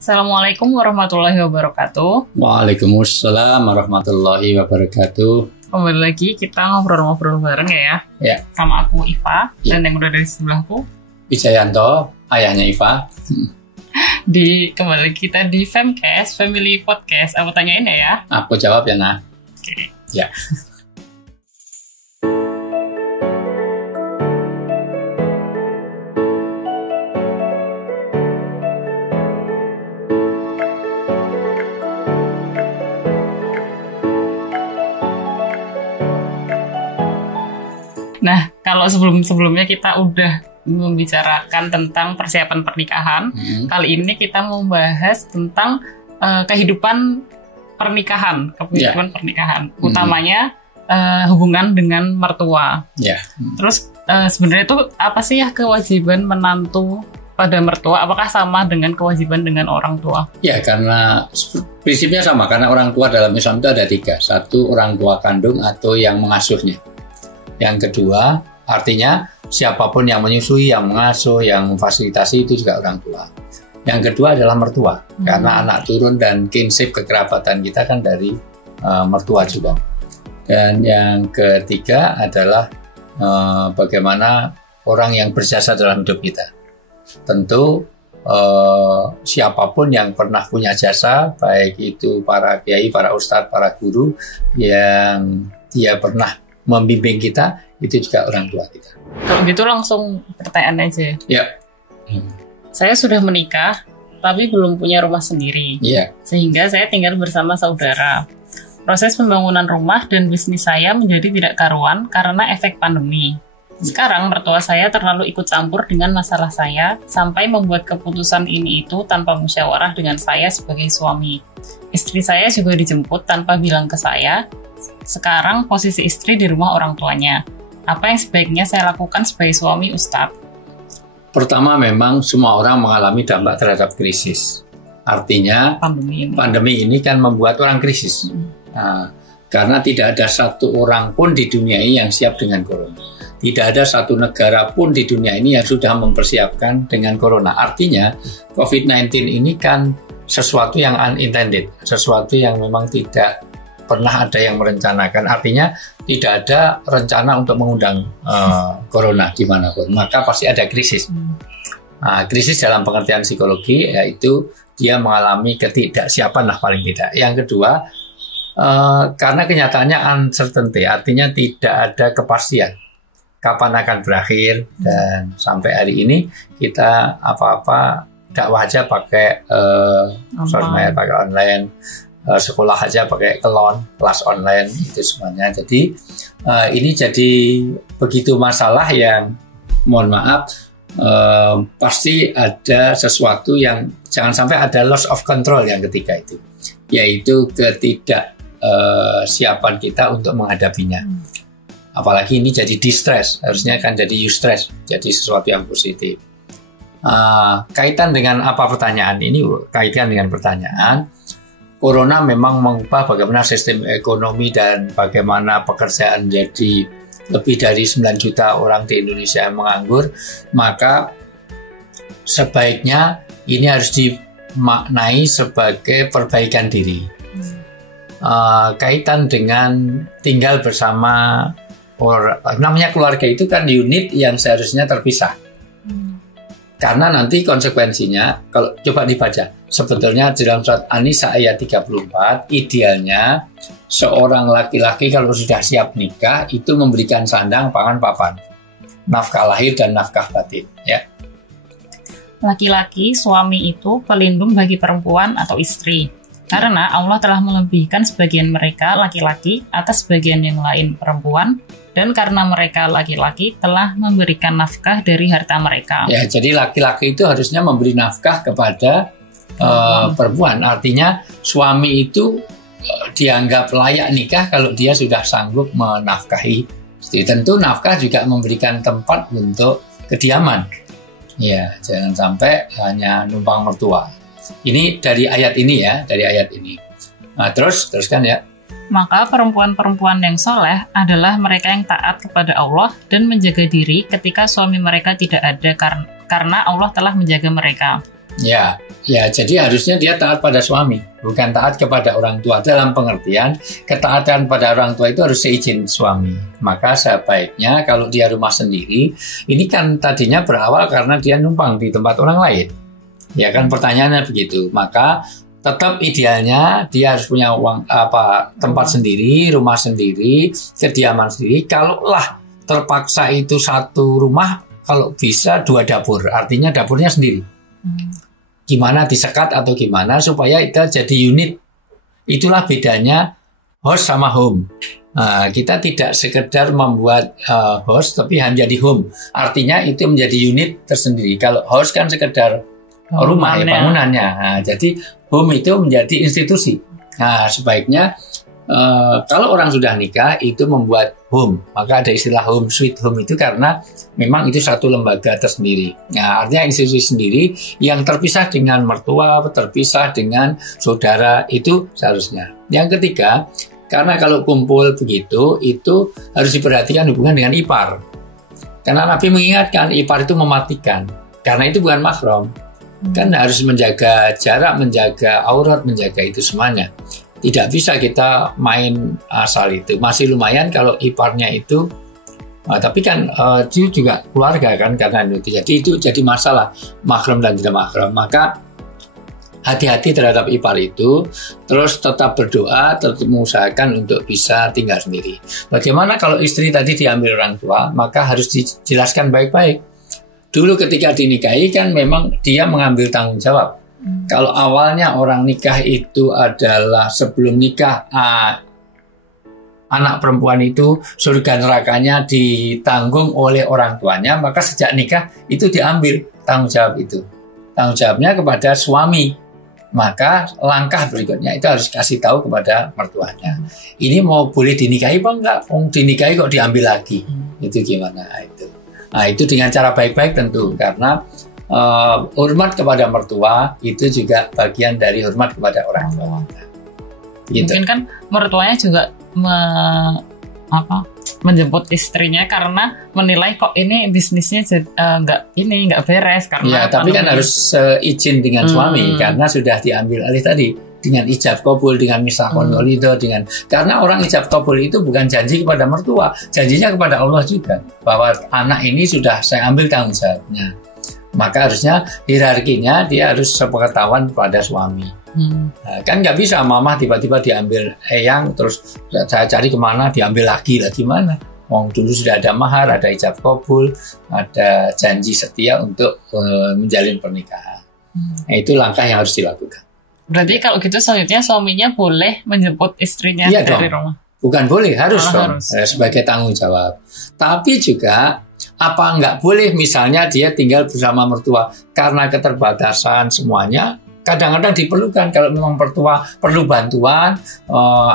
Assalamualaikum warahmatullahi wabarakatuh. Waalaikumsalam warahmatullahi wabarakatuh. Kembali lagi kita ngobrol-ngobrol bareng ya. Ya. Sama aku Iva Ya. dan yang udah dari sebelahku Wijayanto, ayahnya Iva. Kembali kita di Femcast, Family Podcast. Aku tanyain ya. Aku jawab ya, Nah. Oke. Ya. Nah, kalau sebelumnya kita udah membicarakan tentang persiapan pernikahan, kali ini kita mau bahas tentang kehidupan pernikahan, pernikahan, utamanya hubungan dengan mertua. Ya. Terus sebenarnya itu apa sih ya kewajiban menantu pada mertua? Apakah sama dengan kewajiban dengan orang tua? Ya, karena prinsipnya sama, karena orang tua dalam Islam itu ada 3. Satu, orang tua kandung atau yang mengasuhnya. Yang kedua, artinya siapapun yang menyusui, yang mengasuh, yang memfasilitasi itu juga orang tua. Yang kedua adalah mertua, karena anak turun dan kinship kekerabatan kita kan dari mertua juga. Dan yang ketiga adalah bagaimana orang yang berjasa dalam hidup kita. Tentu siapapun yang pernah punya jasa, baik itu para kiai, para ustadz, para guru yang dia pernah membimbing kita, itu juga orang tua kita. Kalau gitu langsung pertanyaan aja. Ya. Saya sudah menikah, tapi belum punya rumah sendiri. Ya. Sehingga saya tinggal bersama saudara. Proses pembangunan rumah dan bisnis saya menjadi tidak karuan karena efek pandemi. Sekarang mertua saya terlalu ikut campur dengan masalah saya sampai membuat keputusan ini itu tanpa musyawarah dengan saya sebagai suami. Istri saya juga dijemput tanpa bilang ke saya. Sekarang posisi istri di rumah orang tuanya. Apa yang sebaiknya saya lakukan sebagai suami, Ustadz? Pertama, memang semua orang mengalami dampak terhadap krisis. Artinya pandemi ini kan membuat orang krisis. Nah, karena tidak ada satu orang pun di dunia ini yang siap dengan corona. Tidak ada satu negara pun di dunia ini yang sudah mempersiapkan dengan corona. Artinya COVID-19 ini kan sesuatu yang unintended, sesuatu yang memang tidak pernah ada yang merencanakan. Artinya tidak ada rencana untuk mengundang corona dimanapun. Maka pasti ada krisis. Nah, krisis dalam pengertian psikologi yaitu dia mengalami ketidaksiapan lah paling tidak. Yang kedua, karena kenyataannya uncertainty, artinya tidak ada kepastian kapan akan berakhir. Dan sampai hari ini kita apa-apa dakwah aja pakai sosmed, pakai online. Sekolah aja pakai kelas online, itu semuanya. Jadi ini jadi begitu masalah yang mohon maaf pasti ada sesuatu yang jangan sampai ada loss of control yang ketiga itu, yaitu ketidaksiapan kita untuk menghadapinya. Apalagi ini jadi distress, harusnya kan jadi eustress, jadi sesuatu yang positif. Kaitan dengan apa pertanyaan ini? Kaitan dengan pertanyaan, corona memang mengubah bagaimana sistem ekonomi dan bagaimana pekerjaan jadi lebih dari 9 juta orang di Indonesia yang menganggur. Maka sebaiknya ini harus dimaknai sebagai perbaikan diri. Kaitan dengan tinggal bersama namanya keluarga itu kan unit yang seharusnya terpisah. Karena nanti konsekuensinya, kalau coba dibaca, sebetulnya dalam surat An-Nisa ayat 34, idealnya seorang laki-laki kalau sudah siap nikah, itu memberikan sandang, pangan, papan. Nafkah lahir dan nafkah batin. Ya. Laki-laki, suami itu pelindung bagi perempuan atau istri. Karena Allah telah melebihkan sebagian mereka, laki-laki, atas sebagian yang lain, perempuan. Dan karena mereka laki-laki telah memberikan nafkah dari harta mereka. Ya, jadi laki-laki itu harusnya memberi nafkah kepada perempuan. Artinya suami itu dianggap layak nikah kalau dia sudah sanggup menafkahi. Jadi, tentu nafkah juga memberikan tempat untuk kediaman. Ya, jangan sampai hanya numpang mertua. Ini dari ayat ini ya, dari ayat ini. Nah, teruskan ya. Maka perempuan-perempuan yang soleh adalah mereka yang taat kepada Allah dan menjaga diri ketika suami mereka tidak ada karena Allah telah menjaga mereka. Ya, Ya, jadi harusnya dia taat pada suami, bukan taat kepada orang tua. Dalam pengertian, ketaatan pada orang tua itu harus seizin suami. Maka sebaiknya kalau dia rumah sendiri, ini kan tadinya berawal karena dia numpang di tempat orang lain. Ya kan, pertanyaannya begitu. Maka tetap idealnya dia harus punya tempat sendiri, rumah sendiri, kediaman sendiri. Kalaulah terpaksa itu satu rumah, kalau bisa 2 dapur, artinya dapurnya sendiri. Gimana disekat atau gimana supaya itu jadi unit. Itulah bedanya host sama home. Nah, kita tidak sekedar membuat host tapi hanya jadi home. Artinya itu menjadi unit tersendiri. Kalau host kan sekedar rumah ya, bangunannya. Nah, jadi home itu menjadi institusi. Nah, sebaiknya kalau orang sudah nikah itu membuat home, maka ada istilah home sweet home itu karena memang itu satu lembaga tersendiri. Nah, artinya institusi sendiri yang terpisah dengan mertua, terpisah dengan saudara, itu seharusnya. Yang ketiga, karena kalau kumpul begitu, itu harus diperhatikan hubungan dengan ipar. Karena Nabi mengingatkan ipar itu mematikan, karena itu bukan mahram. Kan harus menjaga jarak, menjaga aurat, menjaga itu semuanya. Tidak bisa kita main asal itu. Masih lumayan kalau iparnya itu, tapi kan itu juga keluarga kan, karena itu. Jadi itu jadi masalah mahram dan tidak mahram. Maka hati-hati terhadap ipar itu, terus tetap berdoa, tetap mengusahakan untuk bisa tinggal sendiri. Bagaimana kalau istri tadi diambil orang tua, maka harus dijelaskan baik-baik. Dulu ketika dinikahi kan memang dia mengambil tanggung jawab. Kalau awalnya orang nikah itu adalah sebelum nikah anak perempuan itu surga nerakanya ditanggung oleh orang tuanya, maka sejak nikah itu diambil tanggung jawab itu. Tanggung jawabnya kepada suami. Maka langkah berikutnya itu harus kasih tahu kepada mertuanya. Ini mau boleh dinikahi apa enggak? Dinikahi kok diambil lagi. Itu gimana itu? Nah, itu dengan cara baik-baik tentu, karena hormat kepada mertua itu juga bagian dari hormat kepada orang tua. Gitu. Mungkin kan mertuanya juga menjemput istrinya karena menilai kok ini bisnisnya nggak beres karena. Ya, tapi kan harus izin dengan suami karena sudah diambil alih tadi dengan ijab kabul, dengan misakon walido, dengan karena orang ijab kabul itu bukan janji kepada mertua, janjinya kepada Allah juga bahwa anak ini sudah saya ambil tanggung jawabnya. Maka harusnya hierarkinya dia harus sepengetahuan pada suami. Nah, kan nggak bisa mama tiba-tiba diambil eyang terus saya cari kemana diambil lagi mana? Dulu sudah ada mahar, ada ijab kabul, ada janji setia untuk menjalin pernikahan. Nah, itu langkah yang harus dilakukan. Berarti kalau gitu selanjutnya suaminya boleh menjemput istrinya dari rumah? Bukan boleh, harus dong. Sebagai tanggung jawab. Tapi juga apa nggak boleh misalnya dia tinggal bersama mertua karena keterbatasan semuanya, kadang-kadang diperlukan kalau memang mertua perlu bantuan,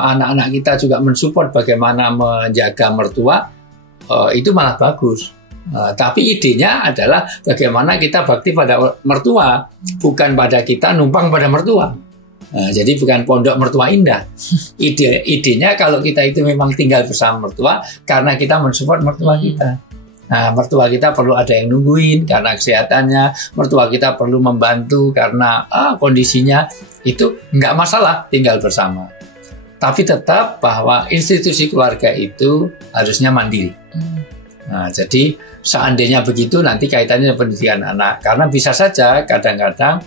anak-anak kita juga mensupport bagaimana menjaga mertua, itu malah bagus. Tapi idenya adalah bagaimana kita bakti pada mertua, bukan pada kita numpang pada mertua. Jadi bukan pondok mertua indah. Idenya kalau kita itu memang tinggal bersama mertua karena kita mensupport mertua kita. Nah, mertua kita perlu ada yang nungguin karena kesehatannya, mertua kita perlu membantu karena kondisinya, itu nggak masalah tinggal bersama. Tapi tetap bahwa institusi keluarga itu harusnya mandiri. Nah, jadi seandainya begitu nanti kaitannya dengan pendidikan anak, karena bisa saja kadang-kadang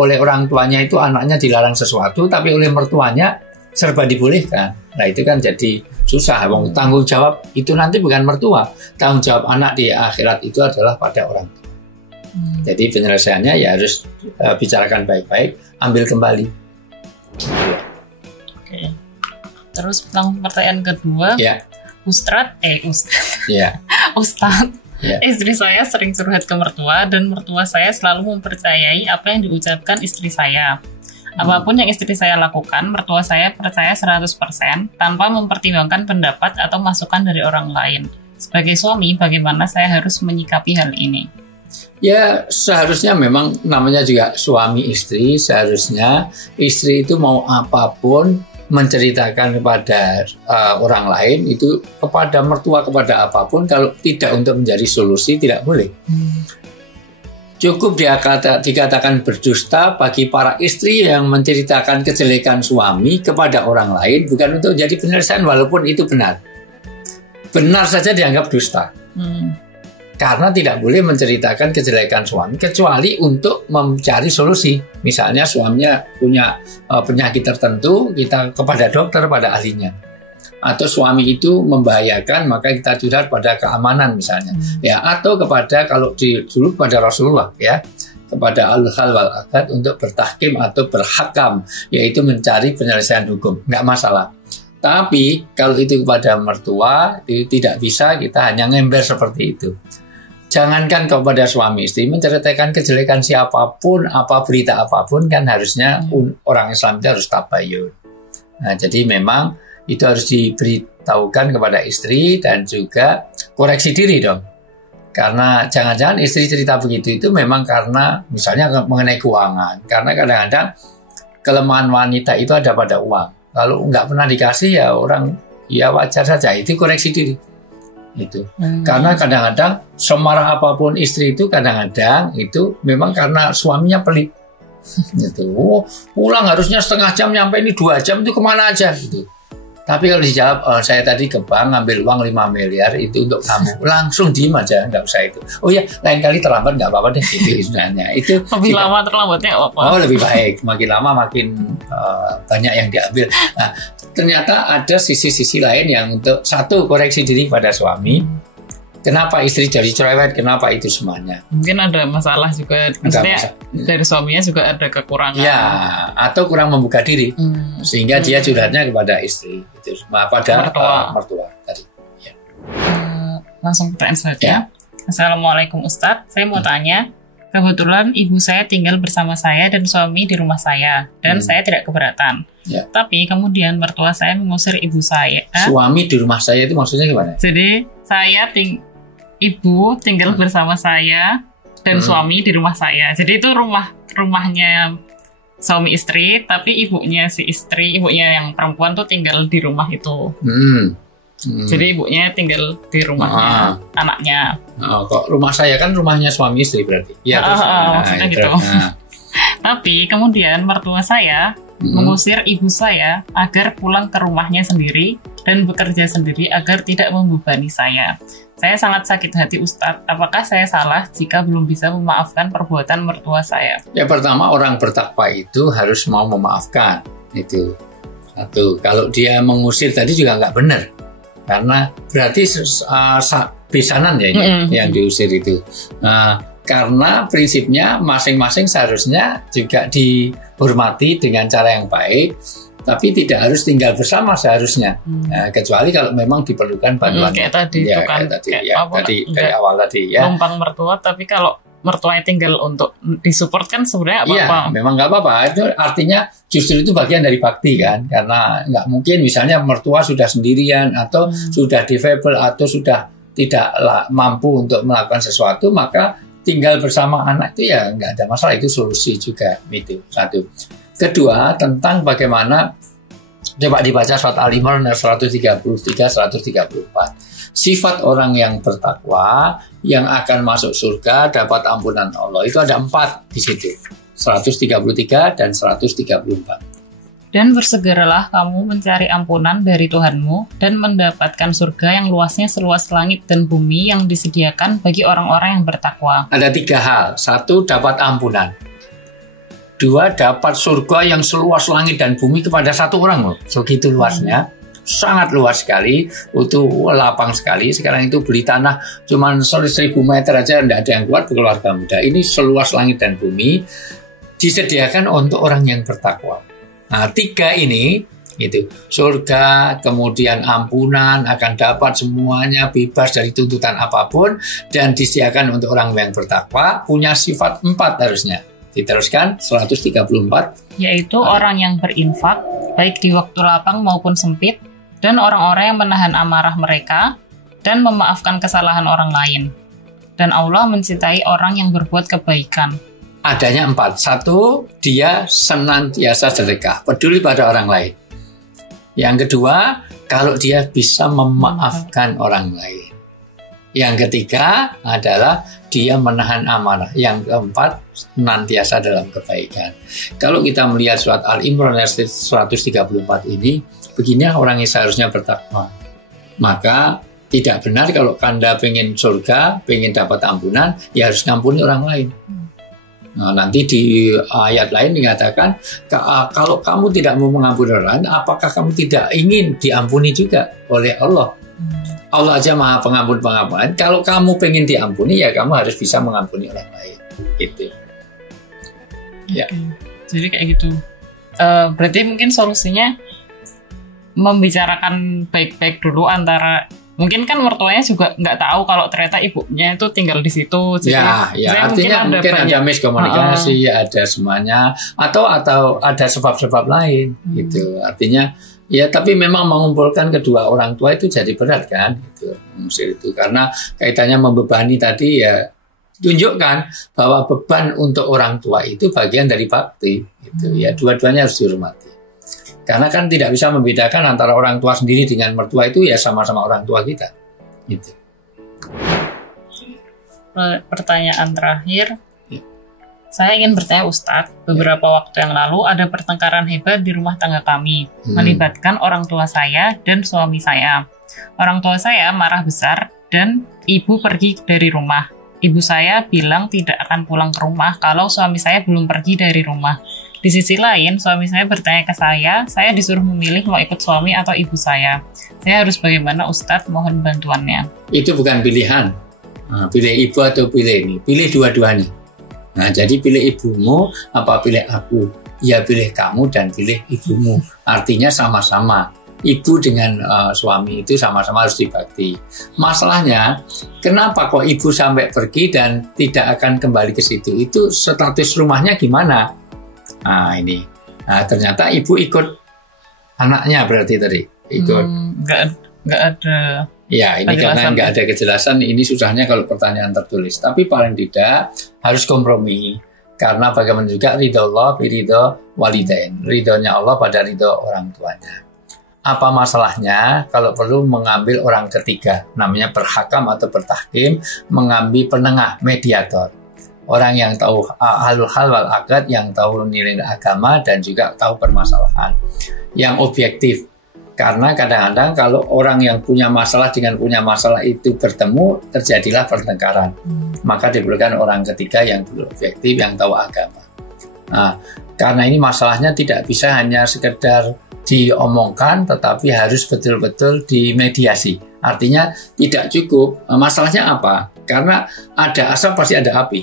oleh orang tuanya itu anaknya dilarang sesuatu, tapi oleh mertuanya serba dibolehkan. Nah, itu kan jadi susah. Tanggung jawab itu nanti bukan mertua, tanggung jawab anak di akhirat itu adalah pada orang tua. Jadi penyelesaiannya ya harus bicarakan baik-baik, ambil kembali. Oke. Terus pertanyaan kedua, Ustadz. Istri saya sering curhat ke mertua dan mertua saya selalu mempercayai apa yang diucapkan istri saya. Apapun yang istri saya lakukan, mertua saya percaya 100% tanpa mempertimbangkan pendapat atau masukan dari orang lain. Sebagai suami, bagaimana saya harus menyikapi hal ini? Ya, seharusnya memang namanya juga suami istri, seharusnya istri itu mau apapun menceritakan kepada orang lain, itu kepada mertua, kepada apapun, kalau tidak untuk menjadi solusi, tidak boleh. Cukup dikatakan berdusta bagi para istri yang menceritakan kejelekan suami kepada orang lain, bukan untuk jadi penyelesaian walaupun itu benar. Benar saja dianggap dusta. Karena tidak boleh menceritakan kejelekan suami kecuali untuk mencari solusi. Misalnya suaminya punya penyakit tertentu, kita kepada dokter, pada ahlinya. Atau suami itu membahayakan, maka kita curhat pada keamanan misalnya. Ya, atau kepada, kalau dulu kepada Rasulullah ya, kepada al-hal wal aqd untuk bertahkim atau berhakam, yaitu mencari penyelesaian hukum. Nggak masalah. Tapi kalau itu kepada mertua, itu tidak bisa, kita hanya ngember seperti itu. Jangankan kepada suami istri, menceritakan kejelekan siapapun, apa berita apapun, kan harusnya orang Islam itu harus tabayun. Nah, jadi memang itu harus diberitahukan kepada istri dan juga koreksi diri dong. Karena jangan-jangan istri cerita begitu itu memang karena misalnya mengenai keuangan. Karena kadang-kadang kelemahan wanita itu ada pada uang. Kalau nggak pernah dikasih ya orang ya wajar saja, itu koreksi diri. Itu. Karena kadang-kadang semarah apapun istri itu kadang-kadang itu memang karena suaminya pelit. Gitu. Pulang harusnya setengah jam, nyampe ini 2 jam, itu kemana aja gitu. Tapi kalau dijawab, saya tadi ke bank ngambil uang 5 miliar itu untuk kamu, langsung diem aja, nggak usah itu. Oh ya, lain kali terlambat nggak apa-apa deh, itu sebenarnya. Itu lebih lama terlambatnya apa? Oh, lebih baik, makin lama makin banyak yang diambil. Nah, ternyata ada sisi-sisi lain yang untuk satu, koreksi diri pada suami. Kenapa istri jadi cerewet? Kenapa itu semuanya? Mungkin ada masalah juga, maksudnya dari suaminya juga ada kekurangan. Ya, atau kurang membuka diri, sehingga dia curhatnya kepada istri, itu pada mertua tadi. Ya. Langsung pertanyaan selanjutnya. Ya. Assalamualaikum Ustadz, saya mau tanya. Kebetulan ibu saya tinggal bersama saya dan suami di rumah saya, dan saya tidak keberatan. Ya. Tapi kemudian mertua saya mengusir ibu saya. Suami di rumah saya itu maksudnya gimana? Jadi ibu tinggal bersama saya dan suami di rumah saya. Jadi itu rumahnya suami istri, tapi ibunya yang perempuan tuh tinggal di rumah itu. Jadi ibunya tinggal di rumahnya anaknya. Kok rumah saya kan rumahnya suami istri berarti? Ya, maksudnya gitu. Tapi kemudian mertua saya mengusir ibu saya agar pulang ke rumahnya sendiri dan bekerja sendiri agar tidak membebani saya. Saya sangat sakit hati Ustadz. Apakah saya salah jika belum bisa memaafkan perbuatan mertua saya? Ya, pertama, orang bertakwa itu harus mau memaafkan. Itu satu. Kalau dia mengusir tadi juga nggak benar. Karena berarti besanan ya yang diusir itu. Karena prinsipnya masing-masing seharusnya juga dihormati dengan cara yang baik, tapi tidak harus tinggal bersama seharusnya. Kecuali kalau memang diperlukan bantuan. Kayak tadi ya, itu kan kayak awal tadi ya. Numpang mertua, tapi kalau mertuanya tinggal untuk disupport kan sebenarnya apa-apa. Iya, memang nggak apa-apa. Itu artinya justru itu bagian dari bakti kan. Karena nggak mungkin misalnya mertua sudah sendirian atau sudah difabel atau sudah tidak mampu untuk melakukan sesuatu, maka tinggal bersama anak itu ya nggak ada masalah, itu solusi juga. Itu satu. Kedua, tentang bagaimana, coba dibaca surat Al-Imran 133-134. Sifat orang yang bertakwa yang akan masuk surga dapat ampunan Allah. Itu ada 4 di situ. 133 dan 134. Dan bersegeralah kamu mencari ampunan dari Tuhanmu dan mendapatkan surga yang luasnya seluas langit dan bumi yang disediakan bagi orang-orang yang bertakwa. Ada 3 hal. 1, dapat ampunan. 2, dapat surga yang seluas langit dan bumi kepada 1 orang loh. Segitu luasnya. Sangat luas sekali, itu lapang sekali. Sekarang itu beli tanah cuma 1.000 meter aja, tidak ada yang kuat keluarga muda. Ini seluas langit dan bumi disediakan untuk orang yang bertakwa. Nah, 3 ini itu surga, kemudian ampunan, akan dapat semuanya bebas dari tuntutan apapun, dan disediakan untuk orang yang bertakwa, punya sifat 4 harusnya. Diteruskan 134, yaitu orang yang berinfak baik di waktu lapang maupun sempit, dan orang-orang yang menahan amarah mereka dan memaafkan kesalahan orang lain. Dan Allah mencintai orang yang berbuat kebaikan. Adanya 4. 1, dia senantiasa sedekah, peduli pada orang lain. Yang kedua, kalau dia bisa memaafkan orang lain. Yang ketiga adalah dia menahan amarah. Yang keempat, senantiasa dalam kebaikan. Kalau kita melihat surat Al-Imran 134 ini, begini orang yang seharusnya bertakwa. Maka tidak benar kalau Anda pengen surga, pengen dapat ampunan, ya harus ngampuni orang lain. Nah, nanti di ayat lain dikatakan, kalau kamu tidak mau mengampuni orang lain, apakah kamu tidak ingin diampuni juga oleh Allah? Allah aja maha pengampun-pengampunan. Kalau kamu pengen diampuni, ya kamu harus bisa mengampuni orang lain. Gitu. Ya. Jadi kayak gitu. Berarti mungkin solusinya membicarakan baik-baik dulu antara, mungkin kan mertuanya juga nggak tahu kalau ternyata ibunya itu tinggal di situ. Jadi ya artinya mungkin ada miskomunikasi, ada semuanya, atau ada sebab-sebab lain. Gitu. Artinya ya, tapi memang mengumpulkan kedua orang tua itu jadi berat kan, gitu. Itu karena kaitannya membebani tadi ya, tunjukkan bahwa beban untuk orang tua itu bagian dari bakti, gitu. Ya, dua-duanya harus dihormati. Karena kan tidak bisa membedakan antara orang tua sendiri dengan mertua itu ya sama-sama orang tua kita, gitu. Pertanyaan terakhir. Saya ingin bertanya Ustadz, beberapa waktu yang lalu ada pertengkaran hebat di rumah tangga kami, melibatkan orang tua saya dan suami saya. Orang tua saya marah besar dan ibu pergi dari rumah. Ibu saya bilang tidak akan pulang ke rumah kalau suami saya belum pergi dari rumah. Di sisi lain, suami saya bertanya ke saya disuruh memilih mau ikut suami atau ibu saya. Saya harus bagaimana Ustadz? Mohon bantuannya. Itu bukan pilihan. Pilih ibu atau pilih ini. Pilih dua-duanya. Nah, jadi pilih ibumu apa pilih aku? Ya pilih kamu dan pilih ibumu. Artinya sama-sama. Ibu dengan suami itu sama-sama harus dibakti. Masalahnya, kenapa kok ibu sampai pergi dan tidak akan kembali ke situ? Itu status rumahnya gimana? Nah, ini. Nah, ternyata ibu ikut anaknya berarti tadi. Ikut. Nggak ada. Ya, ini karena nggak ada kejelasan, ini susahnya kalau pertanyaan tertulis. Tapi paling tidak harus kompromi. Karena bagaimana juga ridho Allah, ridho walidain. Ridhonya Allah pada ridho orang tuanya. Apa masalahnya kalau perlu mengambil orang ketiga, namanya perhakam atau bertahkim, mengambil penengah, mediator. Orang yang tahu halul hal wal akad, yang tahu nilai agama dan juga tahu permasalahan. Yang objektif. Karena kadang-kadang kalau orang yang punya masalah dengan punya masalah itu bertemu, terjadilah pertengkaran. Maka diperlukan orang ketiga yang objektif, yang tahu agama. Nah, karena ini masalahnya tidak bisa hanya sekedar diomongkan, tetapi harus betul-betul dimediasi. Artinya tidak cukup. Masalahnya apa? Karena ada asap pasti ada api.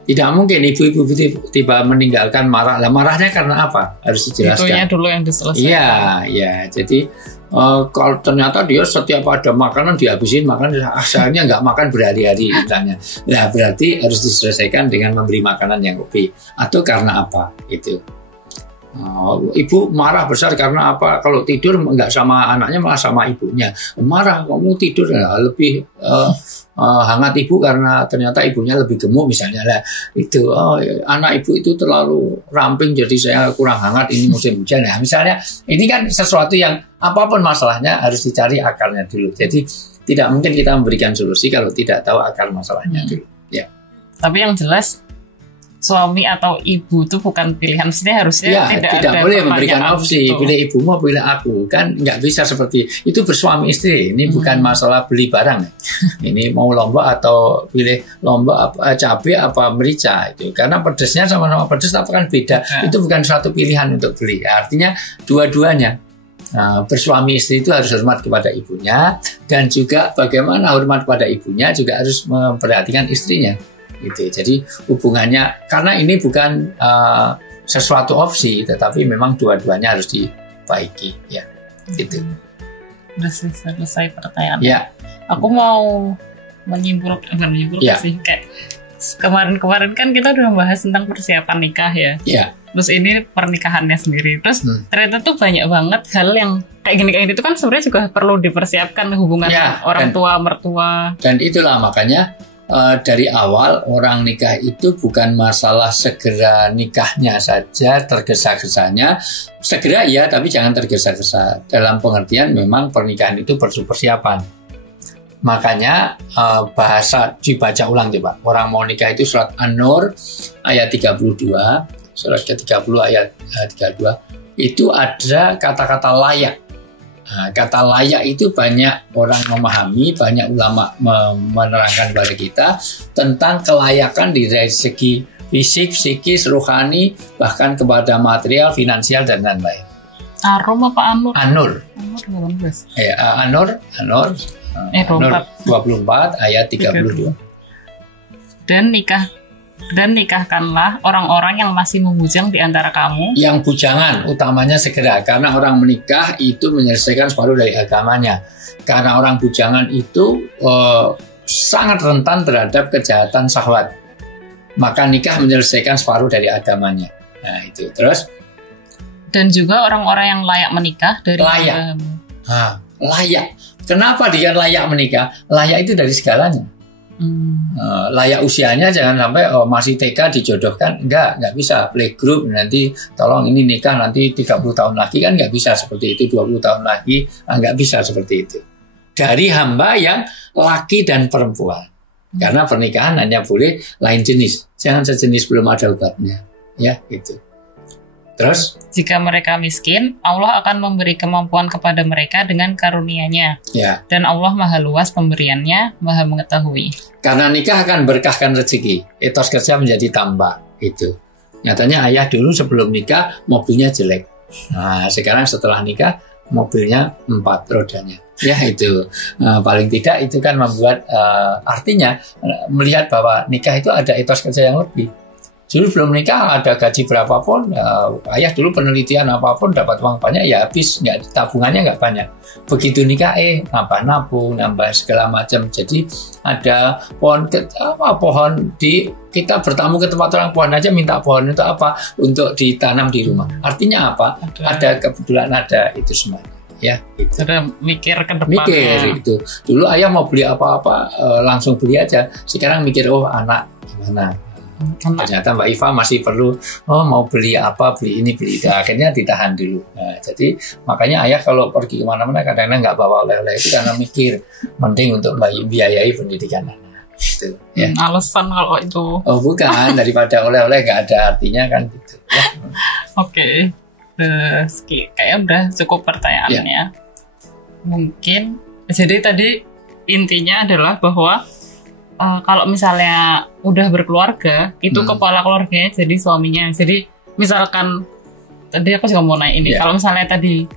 Tidak mungkin ibu-ibu tiba meninggalkan marah. Lah marahnya karena apa? Harus dijelaskan. Itunya dulu yang diselesaikan. Iya. Jadi kalau ternyata dia setiap ada makanan dihabisin, asalnya nggak makan berhari-hari misalnya. Nah berarti harus diselesaikan dengan memberi makanan yang lebih. Atau karena apa? Itu. Ibu marah besar karena apa? Kalau tidur nggak sama anaknya malah sama ibunya. Marah kamu tidur lebih hangat ibu karena ternyata ibunya lebih gemuk misalnya lah. Itu anak ibu itu terlalu ramping jadi saya kurang hangat ini musim hujan ya. Misalnya ini kan sesuatu yang apapun masalahnya harus dicari akarnya dulu. Jadi tidak mungkin kita memberikan solusi kalau tidak tahu akar masalahnya dulu. Ya. Tapi yang jelas suami atau ibu itu bukan pilihan, maksudnya harusnya tidak boleh memberikan opsi gitu. Pilih ibumu pilih aku, kan nggak bisa seperti itu. Bersuami istri ini bukan masalah beli barang. Ini mau lombok atau pilih lombok cabai apa merica itu, karena pedesnya sama-sama pedes tapi kan beda. Itu bukan suatu pilihan untuk beli. Artinya dua-duanya. Nah, bersuami istri itu harus hormat kepada ibunya, dan juga bagaimana hormat kepada ibunya juga harus memperhatikan istrinya. Gitu. Jadi hubungannya, karena ini bukan sesuatu opsi, tetapi memang dua-duanya harus dibaiki, ya. Gitu. Udah selesai pertanyaan. Ya. Aku mau menyimpulkan sih, kayak kemarin kan kita udah membahas tentang persiapan nikah ya. Ya. Terus ini pernikahannya sendiri. Terus ternyata tuh banyak banget hal yang kayak gini itu kan sebenarnya juga perlu dipersiapkan hubungan orang tua mertua. Dan itulah makanya. Dari awal orang nikah itu bukan masalah segera nikahnya saja, tergesa-gesanya. Segera ya, tapi jangan tergesa-gesa. Dalam pengertian memang pernikahan itu perlu persiapan. Makanya bahasa dibaca ulang coba. Orang mau nikah itu surat An-Nur ayat 32, surat ke-30 ayat 32 itu ada kata-kata layak. Nah, kata layak itu banyak orang memahami, banyak ulama menerangkan kepada kita tentang kelayakan dari segi fisik, psikis, rohani, bahkan kepada material, finansial dan lain-lain. Arum apa Anur? Anur. Anur 24 ayat 32. Dan nikahkanlah orang-orang yang masih membujang di antara kamu. Yang bujangan utamanya segera, karena orang menikah itu menyelesaikan separuh dari agamanya. Karena orang bujangan itu sangat rentan terhadap kejahatan syahwat. Maka nikah menyelesaikan separuh dari agamanya. Nah itu terus. Dan juga orang-orang yang layak menikah dari layak. Layak. Kenapa dia layak menikah? Layak itu dari segalanya. Layak usianya jangan sampai masih TK dijodohkan, enggak bisa playgroup nanti tolong ini nikah nanti 30 tahun lagi, kan enggak bisa seperti itu, 20 tahun lagi enggak bisa seperti itu. Dari hamba yang laki dan perempuan, karena pernikahan hanya boleh lain jenis, jangan sejenis belum ada obatnya, ya gitu. Terus jika mereka miskin, Allah akan memberi kemampuan kepada mereka dengan karunia-Nya. Ya. Dan Allah maha luas pemberiannya, maha mengetahui. Karena nikah akan berkahkan rezeki, etos kerja menjadi tambah. Itu. Nyatanya ayah dulu sebelum nikah mobilnya jelek. Nah sekarang setelah nikah mobilnya 4 rodanya. Ya itu paling tidak itu kan membuat artinya melihat bahwa nikah itu ada etos kerja yang lebih. Dulu belum nikah ada gaji berapapun, ayah dulu penelitian apapun dapat uang banyak ya habis, nggak, tabungannya nggak banyak. Begitu nikah nambah nabung, nambah segala macam. Jadi ada pohon kita bertamu ke tempat orang, pohon aja minta pohon untuk apa? Untuk ditanam di rumah. Artinya apa? Ada kebetulan ada itu semuanya. Ya, gitu. Sudah mikir ke depannya. Mikir itu. Dulu ayah mau beli apa-apa langsung beli aja. Sekarang mikir anak gimana? Ternyata Mbak Iva masih perlu mau beli apa, beli ini, beli itu. Akhirnya ditahan dulu. Nah, jadi makanya ayah kalau pergi kemana-mana kadang-kadang nggak bawa oleh-oleh itu karena mikir mending untuk biayai pendidikan anak. Gitu, ya. Alasan kalau itu. Bukan, daripada oleh-oleh nggak ada artinya kan gitu. Ya. Oke. Kayaknya udah cukup pertanyaannya. Ya. Mungkin jadi tadi intinya adalah bahwa kalau misalnya udah berkeluarga, itu kepala keluarganya jadi suaminya. Jadi misalkan tadi aku juga mau nanya ini, kalau misalnya tadi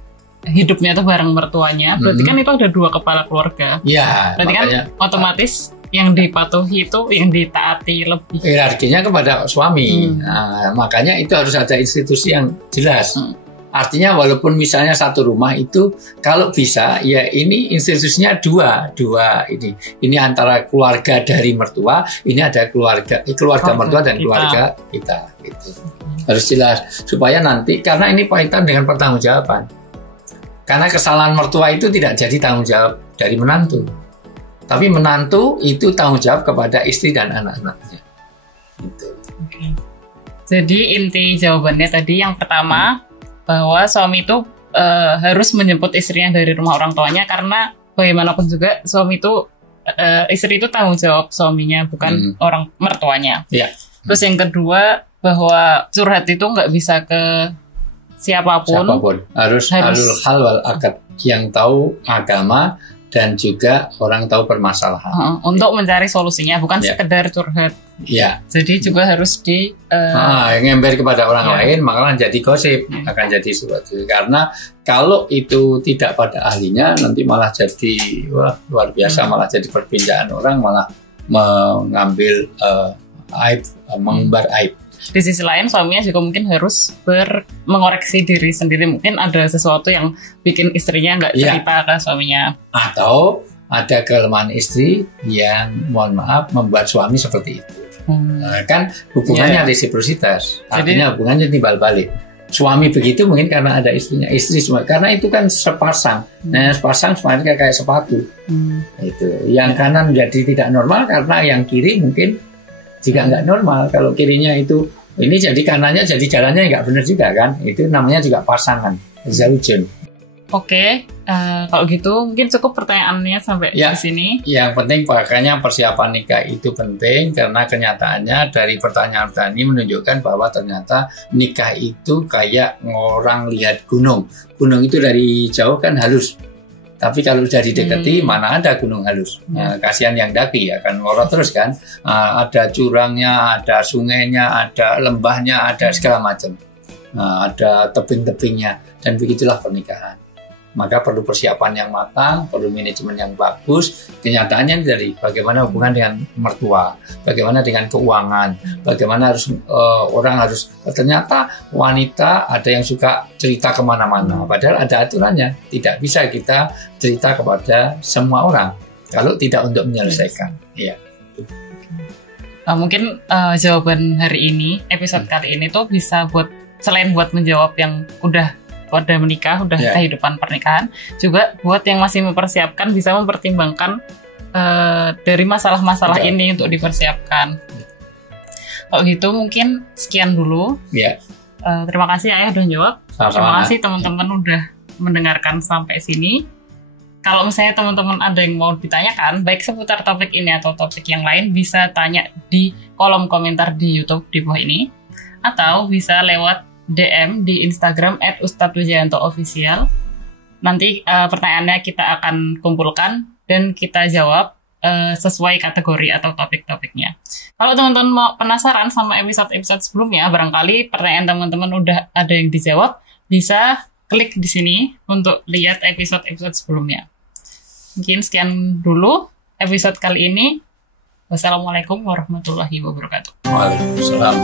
hidupnya tuh bareng mertuanya, berarti kan itu ada 2 kepala keluarga. Iya. Berarti kan otomatis yang dipatuhi itu yang ditaati lebih. Hierarkinya kepada suami. Nah, makanya itu harus ada institusi yang jelas. Artinya walaupun misalnya satu rumah itu kalau bisa ya ini institusinya dua ini antara keluarga dari mertua, ini ada keluarga mertua dan keluarga kita gitu. Harus jelas supaya nanti, karena ini kaitan dengan pertanggungjawaban. Karena kesalahan mertua itu tidak jadi tanggung jawab dari menantu. Tapi menantu itu tanggung jawab kepada istri dan anak-anaknya. Gitu. Okay. Jadi inti jawabannya tadi yang pertama bahwa suami itu harus menjemput istrinya dari rumah orang tuanya, karena bagaimanapun juga suami itu istri itu tanggung jawab suaminya, bukan orang mertuanya. Yeah. Terus yang kedua bahwa curhat itu nggak bisa ke siapapun. Harus alul hal wal akad, yang tahu agama dan juga orang tahu permasalahan. Untuk mencari solusinya, bukan sekedar curhat. Ya. Jadi juga harus ngember kepada orang lain, malah jadi gosip, akan jadi sesuatu. Karena kalau itu tidak pada ahlinya, nanti malah jadi luar biasa, malah jadi perbincangan orang, malah mengambil aib, mengumbar aib. Di sisi lain suaminya juga mungkin harus mengoreksi diri sendiri, mungkin ada sesuatu yang bikin istrinya nggak cerita ke suaminya, atau ada kelemahan istri yang mohon maaf membuat suami seperti itu. Kan hubungannya resiprositas, artinya hubungannya timbal balik. Suami begitu mungkin karena ada istrinya, istri semua karena itu kan sepasang. Nah sepasang semuanya kayak sepatu. Itu yang kanan menjadi tidak normal karena yang kiri mungkin juga nggak normal. Kalau kirinya itu ini jadi kanannya jadi jalannya nggak benar juga kan. Itu namanya juga pasangan, zaujun. Oke, Kalau gitu mungkin cukup pertanyaannya sampai di sini. Yang penting makanya persiapan nikah itu penting, karena kenyataannya dari pertanyaan ini menunjukkan bahwa ternyata nikah itu kayak orang lihat gunung. Gunung itu dari jauh kan halus, tapi kalau sudah didekati mana ada gunung halus. Kasihan yang daki ya kan ngorot terus kan. Ada jurangnya, ada sungainya, ada lembahnya, ada segala macam. Ada tebing-tebingnya, dan begitulah pernikahan. Maka perlu persiapan yang matang, perlu manajemen yang bagus. Kenyataannya dari bagaimana hubungan dengan mertua, bagaimana dengan keuangan, bagaimana harus orang harus, ternyata wanita ada yang suka cerita kemana-mana, padahal ada aturannya. Tidak bisa kita cerita kepada semua orang kalau tidak untuk menyelesaikan. Iya. Mungkin jawaban hari ini, episode kali ini tuh bisa buat, selain buat menjawab yang udah menikah, udah kehidupan pernikahan, juga buat yang masih mempersiapkan bisa mempertimbangkan dari masalah-masalah ini untuk dipersiapkan. Kalau gitu mungkin sekian dulu. Terima kasih Ayah udah jawab. Terima kasih teman-teman udah mendengarkan sampai sini. Kalau misalnya teman-teman ada yang mau ditanyakan, baik seputar topik ini atau topik yang lain, bisa tanya di kolom komentar di YouTube di bawah ini, atau bisa lewat DM di Instagram @ustadzwijayanto_official. Nanti pertanyaannya kita akan kumpulkan dan kita jawab sesuai kategori atau topik-topiknya. Kalau teman-teman mau penasaran sama episode-episode sebelumnya, barangkali pertanyaan teman-teman udah ada yang dijawab, bisa klik di sini untuk lihat episode-episode sebelumnya. Mungkin sekian dulu episode kali ini. Wassalamualaikum warahmatullahi wabarakatuh. Waalaikumsalam.